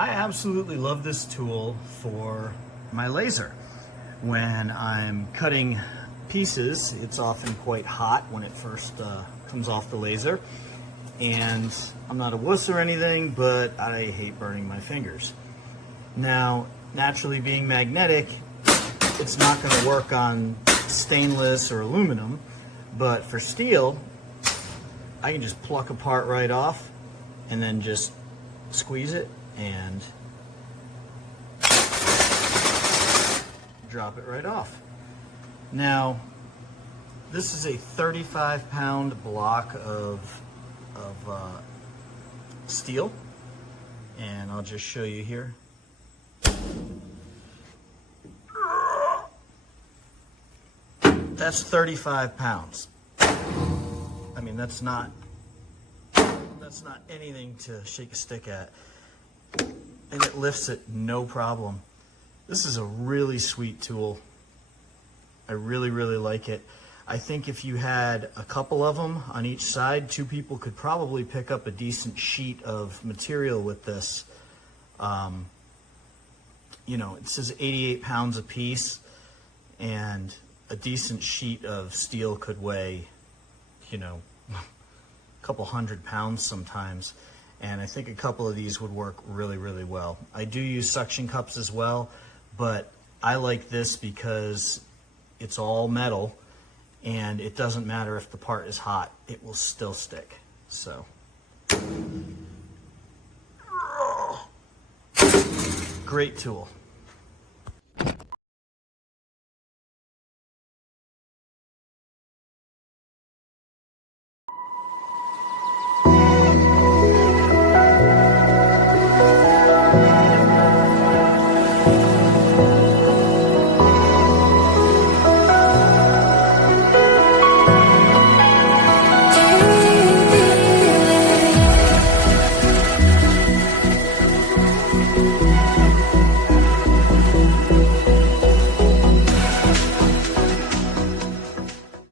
I absolutely love this tool for my laser. When I'm cutting pieces, it's often quite hot when it first comes off the laser. And I'm not a wuss or anything, but I hate burning my fingers. Now, naturally being magnetic, it's not going to work on stainless or aluminum, but for steel, I can just pluck a part right off and then just squeeze it and drop it right off. Now, this is a 35-pound block of steel, and I'll just show you here. That's 35 pounds. I mean, that's not anything to shake a stick at. And it lifts it no problem. This is a really sweet tool. I really, really like it. I think if you had a couple of them on each side, two people could probably pick up a decent sheet of material with this. You know, it says 88 pounds a piece, and a decent sheet of steel could weigh, you know, a couple 100 pounds sometimes. And I think a couple of these would work really, really well. I do use suction cups as well, but I like this because it's all metal, and it doesn't matter if the part is hot, it will still stick. So, great tool.